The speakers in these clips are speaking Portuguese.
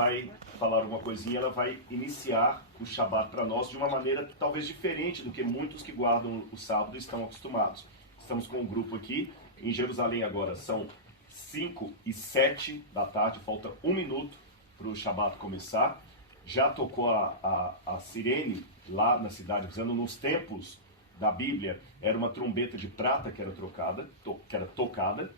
vai falar alguma coisinha, ela vai iniciar o Shabat para nós de uma maneira talvez diferente do que muitos que guardam o sábado estão acostumados. Estamos com um grupo aqui em Jerusalém agora, são 5:07 da tarde, falta 1 minuto para o Shabat começar. Já tocou a sirene lá na cidade, dizendo nos tempos da Bíblia, era uma trombeta de prata que era tocada,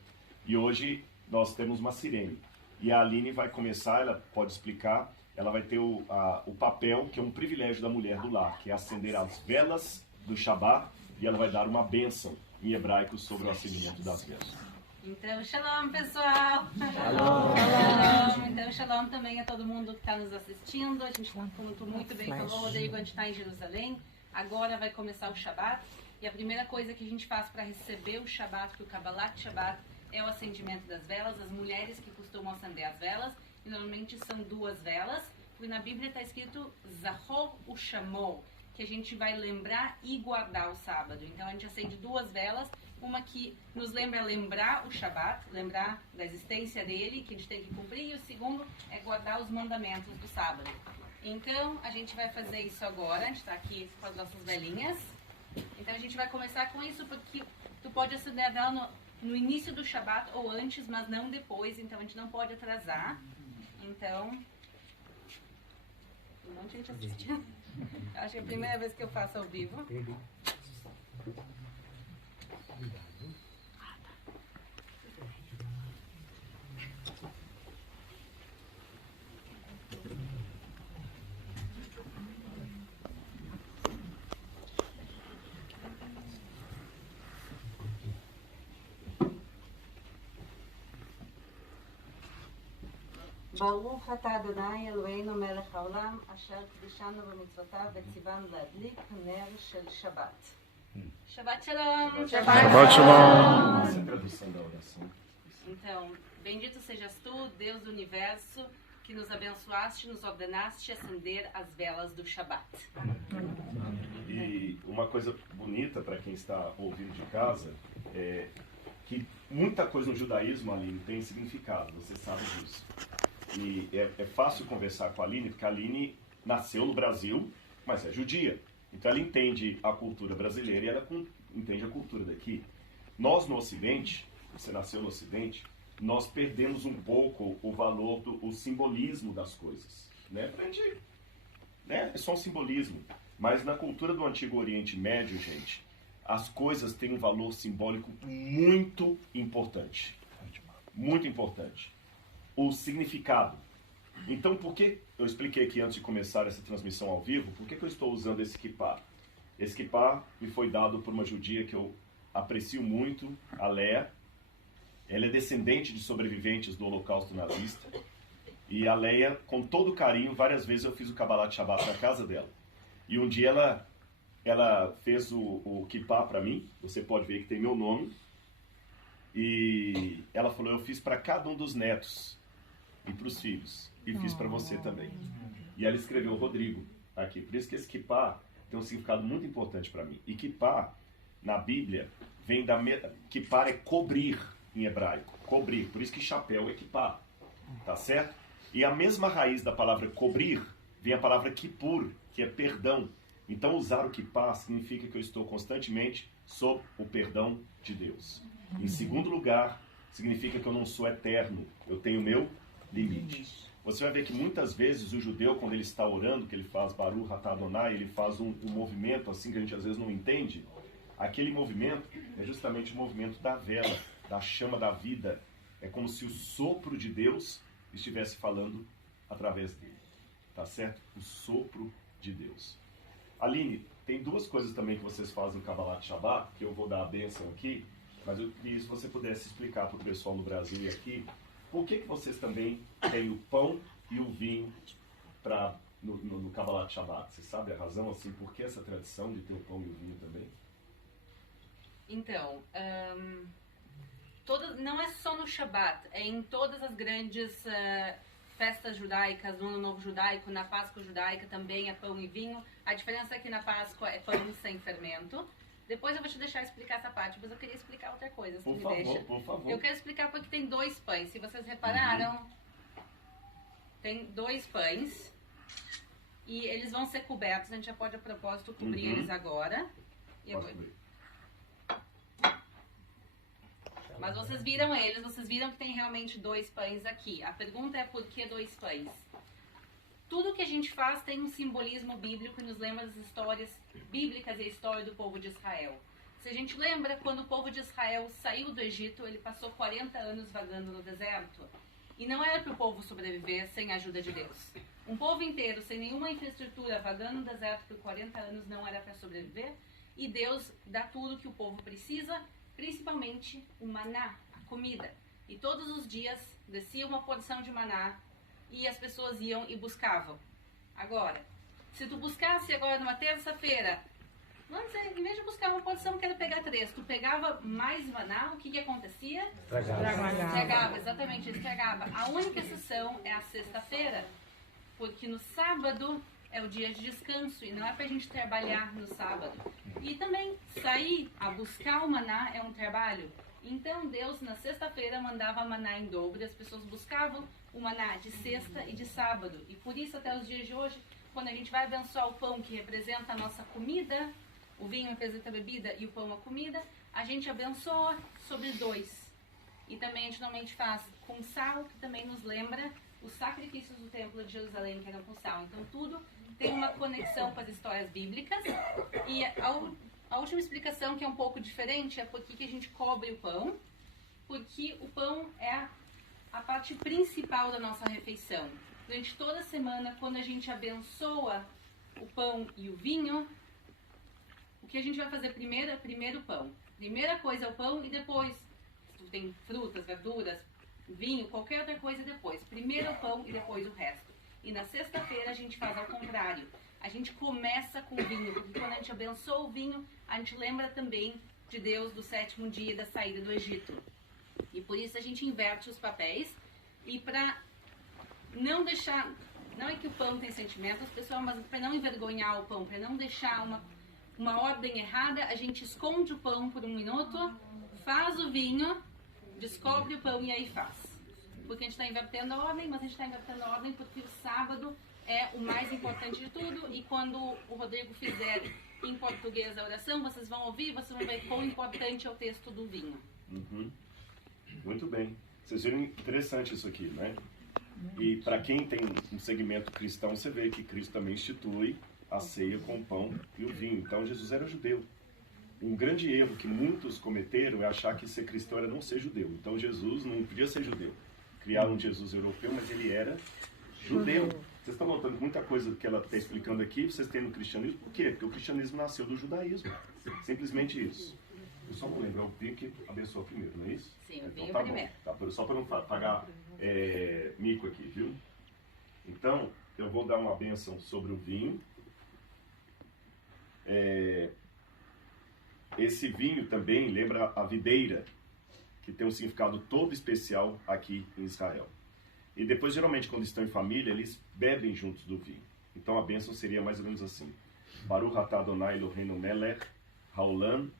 e hoje nós temos uma sirene. E a Aline vai começar, ela pode explicar, ela vai ter o papel, que é um privilégio da mulher do lar, que é acender as velas do Shabat, e ela vai dar uma bênção em hebraico sobre o acendimento das velas. Então, shalom, pessoal! Shalom! Shalom! Então, shalom também a todo mundo que está nos assistindo. A gente, como tu muito bem falou, Rodrigo, a gente está em Jerusalém. Agora vai começar o Shabat. E a primeira coisa que a gente faz para receber o Shabat, que o Kabbalat Shabat, é o acendimento das velas. As mulheres que costumam acender as velas, e normalmente são 2 velas, porque na Bíblia está escrito Zahor Ushamor, que a gente vai lembrar e guardar o sábado. Então a gente acende 2 velas, uma que nos lembrar o Shabat, lembrar da existência dele, que a gente tem que cumprir, e o segundo é guardar os mandamentos do sábado. Então a gente vai fazer isso agora, a gente está aqui com as nossas velinhas. Então a gente vai começar com isso, porque tu pode acender a vela no início do Shabat ou antes, mas não depois, então a gente não pode atrasar. Então, um monte de gente assistindo. Acho que é a primeira vez que eu faço ao vivo. ברוך אתה אדוני אלוהינו מלך העולם אשר קדישנו במצוותיו וציוונו להדליק נר של שבת. Shabbat Shalom! Shabbat Shalom! Essa é a tradução da oração. Então, bendito sejas tu, Deus do universo, que nos abençoaste, nos ordenaste acender as velas do Shabat. E uma coisa bonita para quem está ouvindo de casa é que muita coisa no judaísmo, Aline, tem significado, você sabe disso. E é fácil conversar com a Aline, porque a Aline nasceu no Brasil, mas é judia. Então ela entende a cultura brasileira e ela entende a cultura daqui. Nós no Ocidente, você nasceu no Ocidente, nós perdemos um pouco o valor, o simbolismo das coisas. Né? Pra gente, né? É só um simbolismo. Mas na cultura do Antigo Oriente Médio, gente, as coisas têm um valor simbólico muito importante. Muito importante. O significado. Então, por que eu expliquei aqui antes de começar essa transmissão ao vivo, por que eu estou usando esse kippah? Esse kippah me foi dado por uma judia que eu aprecio muito, a Leia. Ela é descendente de sobreviventes do Holocausto nazista. E a Leia, com todo carinho, várias vezes eu fiz o Kabbalat Shabbat na casa dela. E um dia ela fez o kippah para mim, você pode ver que tem meu nome. E ela falou, eu fiz para cada um dos netos e para os filhos. E fiz para você também. E ela escreveu Rodrigo aqui. Por isso que esse kippah tem um significado muito importante para mim. E kippah, na Bíblia, vem da... Kippah é cobrir em hebraico. Cobrir. Por isso que chapéu é kippah. Tá certo? E a mesma raiz da palavra cobrir vem a palavra kippur, que é perdão. Então usar o kippah significa que eu estou constantemente sob o perdão de Deus. Em segundo lugar, significa que eu não sou eterno. Eu tenho meu limite. Você vai ver que muitas vezes o judeu, quando ele está orando, que ele faz Baruch Atah Adonai, ele faz um movimento assim que a gente às vezes não entende. Aquele movimento é justamente o movimento da vela, da chama da vida. É como se o sopro de Deus estivesse falando através dele. Tá certo? O sopro de Deus. Aline, tem 2 coisas também que vocês fazem no Kabbalat Shabbat, que eu vou dar a bênção aqui, mas eu queria se você pudesse explicar para o pessoal no Brasil e aqui, por que vocês também têm o pão e o vinho no Kabbalat Shabbat? Você sabe a razão, assim, por que essa tradição de ter o pão e o vinho também? Então, não é só no Shabat, é em todas as grandes festas judaicas, no Ano Novo Judaico, na Páscoa Judaica também é pão e vinho. A diferença é que na Páscoa é pão sem fermento. Depois eu vou te deixar explicar essa parte, mas eu queria explicar outra coisa, se Por me favor, deixa. por favor. Eu quero explicar porque tem 2 pães. Se vocês repararam, tem 2 pães e eles vão ser cobertos. A gente já pode, a propósito, cobrir eles agora. Mas vocês viram eles, vocês viram que tem realmente 2 pães aqui. A pergunta é por que 2 pães? Tudo que a gente faz tem um simbolismo bíblico e nos lembra das histórias bíblicas e a história do povo de Israel. Se a gente lembra, quando o povo de Israel saiu do Egito, ele passou 40 anos vagando no deserto. E não era para o povo sobreviver sem a ajuda de Deus. Um povo inteiro, sem nenhuma infraestrutura, vagando no deserto por 40 anos, não era para sobreviver. E Deus dá tudo que o povo precisa, principalmente o maná, a comida. E todos os dias descia uma porção de maná e as pessoas iam e buscavam. Agora, se tu buscasse agora numa terça-feira, vamos dizer, em vez de buscar uma porção, quero pegar 3, tu pegava mais maná, o que acontecia? Estragava, exatamente, estragava. A única exceção é a sexta-feira, porque no sábado é o dia de descanso e não é pra gente trabalhar no sábado. E também sair a buscar o maná é um trabalho. Então Deus na sexta-feira mandava maná em dobro, as pessoas buscavam o maná de sexta e de sábado. E por isso até os dias de hoje, quando a gente vai abençoar o pão que representa a nossa comida, o vinho representa a bebida e o pão a comida, a gente abençoa sobre 2. E também a gente normalmente faz com sal, que também nos lembra os sacrifícios do templo de Jerusalém, que eram com sal. Então tudo tem uma conexão com as histórias bíblicas. E a última explicação, que é um pouco diferente, é por que a gente cobre o pão. Porque o pão é a parte principal da nossa refeição. Durante toda a semana, quando a gente abençoa o pão e o vinho, o que a gente vai fazer primeiro o pão. Primeira coisa é o pão e depois, se tu tem frutas, verduras, vinho, qualquer outra coisa depois. Primeiro o pão e depois o resto. E na sexta-feira a gente faz ao contrário. A gente começa com o vinho, porque quando a gente abençoa o vinho, a gente lembra também de Deus do 7º dia da saída do Egito. E por isso a gente inverte os papéis. E para não deixar, não é que o pão tem sentimentos, pessoal, mas para não envergonhar o pão, para não deixar uma ordem errada, a gente esconde o pão por 1 minuto, faz o vinho, descobre o pão e aí faz. Porque a gente está invertendo a ordem, mas a gente está invertendo a ordem porque o sábado é o mais importante de tudo. E quando o Rodrigo fizer em português a oração, vocês vão ouvir, vocês vão ver quão importante é o texto do vinho. Muito bem. Vocês viram interessante isso aqui, né? E para quem tem um segmento cristão, você vê que Cristo também institui a ceia com o pão e o vinho. Então Jesus era judeu. Um grande erro que muitos cometeram é achar que ser cristão era não ser judeu. Então Jesus não podia ser judeu. Criaram um Jesus europeu, mas ele era judeu. Vocês estão notando muita coisa que ela está explicando aqui, vocês têm no cristianismo. Por quê? Porque o cristianismo nasceu do judaísmo. Simplesmente isso. Eu só vou lembrar o vinho que abençoa primeiro, não é isso? Sim, o vinho então, tá primeiro. Bom, tá, só para não pagar mico aqui, viu? Então, eu vou dar uma bênção sobre o vinho. Esse vinho também lembra a videira, que tem um significado todo especial aqui em Israel. E depois, geralmente, quando estão em família, eles bebem juntos do vinho. Então a bênção seria mais ou menos assim: Baruch atah Adonai Eloheinu melech haolam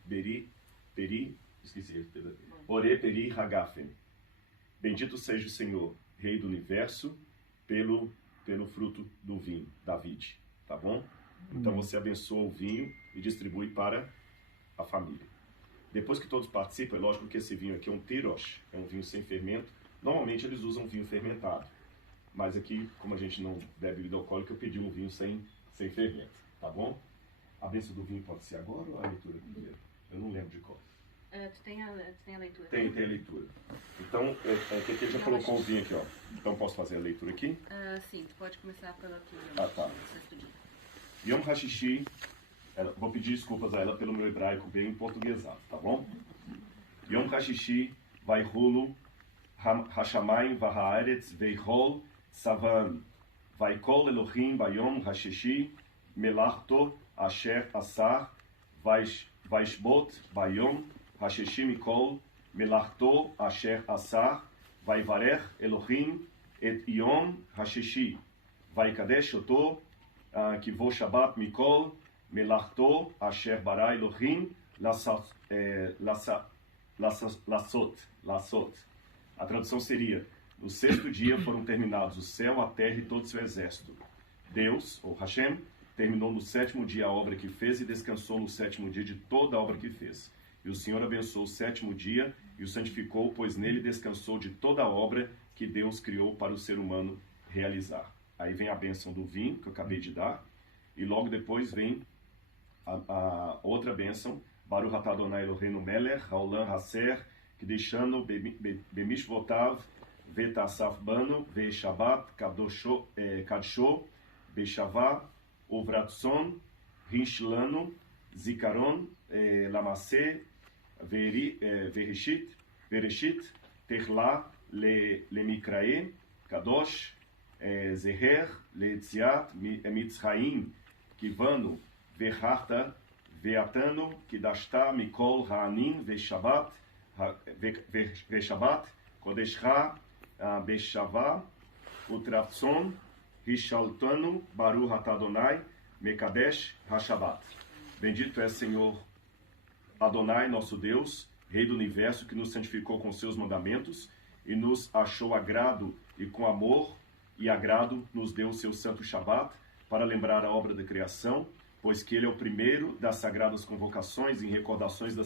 ore peri hagafen. Bendito seja o Senhor, Rei do Universo, pelo fruto do vinho, da vide. Tá bom? Então você abençoa o vinho e distribui para a família. Depois que todos participam, é lógico que esse vinho aqui é um tirosh, é um vinho sem fermento. Normalmente eles usam vinho fermentado. Mas aqui, como a gente não bebe bebida alcoólica, eu pedi um vinho sem fermento. Tá bom? A bênção do vinho pode ser agora ou a leitura primeiro? Eu não lembro de qual. Tu tem a leitura? Tem a leitura. Então, que ele já colocou o vinho aqui, ó. Então posso fazer a leitura aqui? Sim, tu pode começar pela tua. Tá. Yom HaShishi, vou pedir desculpas a ela pelo meu hebraico bem portuguesado, tá bom? Yom HaShishi, Vaihulu, Hashamayim, Vahaaretz, Veihol, Savan, Vaikol Elohim, Bayom HaShishi, Melachto, Asher Asar, Vaishbot, Bayom, HaShishi Mikol, Melachto, Asher Asar, Vaivarech Elohim, Et Yom HaShishi, Vaikadesh Oto, Kivo Shabbat Mikol, Melachto, Asher Bara Elohim, Lasot. A tradução seria: No sexto dia foram terminados o céu, a terra e todo o seu exército. Deus, ou Hashem, terminou no sétimo dia a obra que fez e descansou no sétimo dia de toda a obra que fez. E o Senhor abençoou o sétimo dia e o santificou, pois nele descansou de toda a obra que Deus criou para o ser humano realizar. Aí vem a bênção do vinho, que eu acabei de dar, e logo depois vem a outra bênção, Baruch atah Adonai Eloheinu melech, haolam haser, kideshanu bemishvotav, vetasaf banu, veshabat, kadsho, beshavah, uvratson, rishlanu, zikaron, lamase, vereshit, terla, lemikrae, kadosh, zeher, leetziat, mitzraim, kivanu, verharta, veatanu, kidashta, mikol, haanin, veshabat, kodeshcha, beshavah, utratson, rishaltanu, baruch atah Adonai, mekadesh, hashabat. Bendito é Senhor Adonai, nosso Deus, Rei do Universo, que nos santificou com seus mandamentos e nos achou agrado e com amor e agrado nos deu o seu santo Shabat para lembrar a obra da criação, pois que ele é o primeiro das sagradas convocações em recordações da